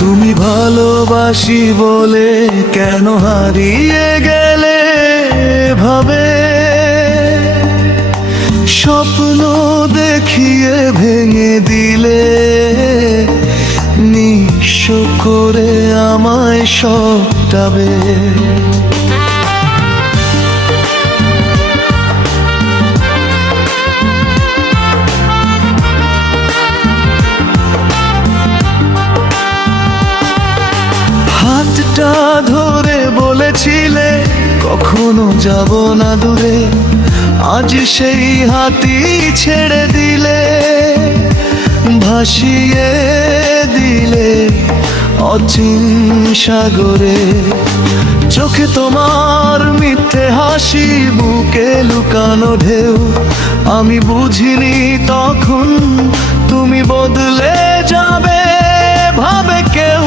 তুমি ভালোবাসি বলে কেন হারিয়ে গেলে ভাবে, স্বপ্ন দেখিয়ে ভেঙে দিলে, নিঃস্ব করে আমায় সবটাবে। হাতটা ধরে বলেছিলে কখনো যাব না দূরে, আজ সেই হাতই ছেড়ে দিলে, ভাসিয়ে দিলে অচিন সাগরে। চোখে তোমার মিথ্যে হাসি, বুকে লুকানো ঢেউ, আমি বুঝিনি তখন তুমি বদলে যাবে ভাবে কেউ।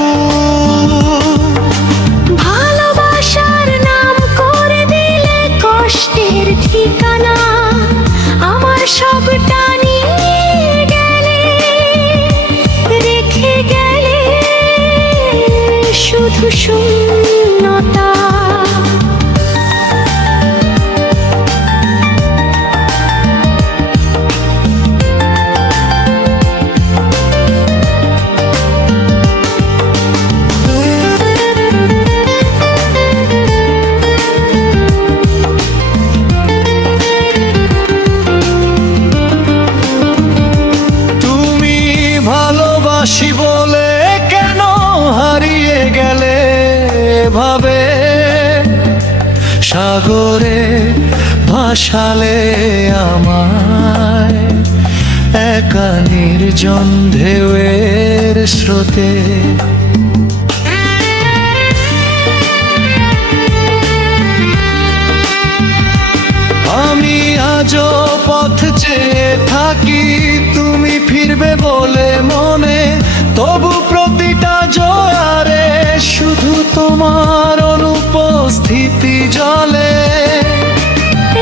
ভালোবাসার নাম করে দিলে কষ্টের ঠিকানা, আমার সবটা নিয়ে গেলে, রেখে গেলে শুধু শূন্যতা। ভালোবাসি বলে কেন হারিয়ে গেলে ভাবে, সাগরে ভাসালে আমায় একা নির্জন ঢেউয়ের স্রোতে। আমি আজও পথ চেয়ে থাকি তুমি ফিরবে বলে মনে, তবু প্রতিটা জোয়ারে শুধু তোমার অনুপস্থিতি জলে।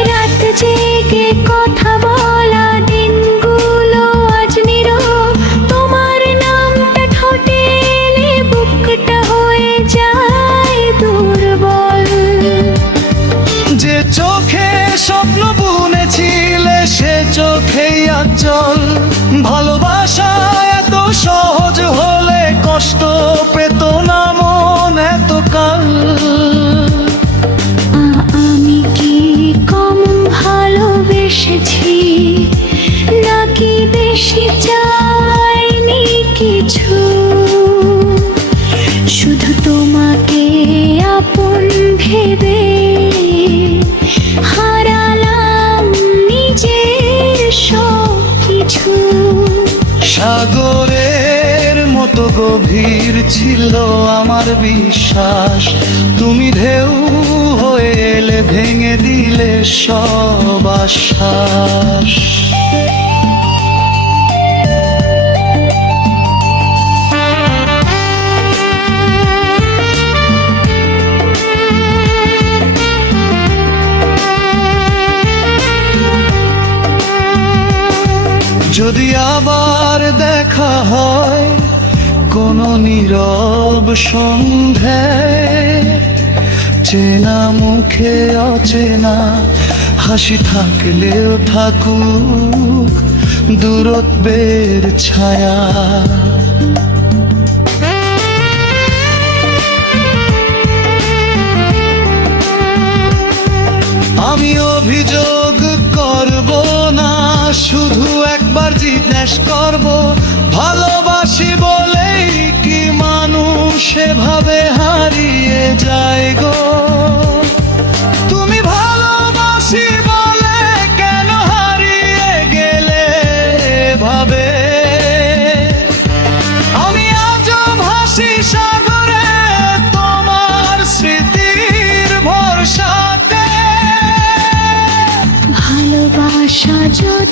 রাত জেগে কথা বলা দিনগুলো আজ নীরব, তোমার নামটা ঠোঁটে এলে বুকটা হয়ে যায় দুর্বল। যে চোখে স্বপ্ন বুনেছিলে সে চোখেই আজ জল, ভালোবাসা এত সহজ হলে কষ্ট পেত না মন এতকাল। আমি কি কম ভালোবেসেছি, নাকি বেশি চাইনি কিছু, শুধু তোমাকে আপন ভেবে হারালাম নিজের সব কিছু। সাগরের মতো গভীর ছিল আমার বিশ্বাস, তুমি ঢেউ হয়ে এলে ভেঙে দিলে সব আশ্বাস। যদি আবার দেখা হয় কোনো নীরব সন্ধ্যায়, চেনা মুখে অচেনা হাসি থাকলেও থাকুক দূরত্বের ছায়া। আমি অভিযোগ করব না, শুধু একবার জিজ্ঞেস করব, ভালোবাসি বলেই কি মানুষ এভাবে হারিয়ে যায় গো? তুমি ভালোবাসি বলে কেন হারিয়ে গেলে ভাবে, আমি আজও ভাসি সাগরে তোমার স্মৃতির ভরসাতে। ভালোবাসা যদি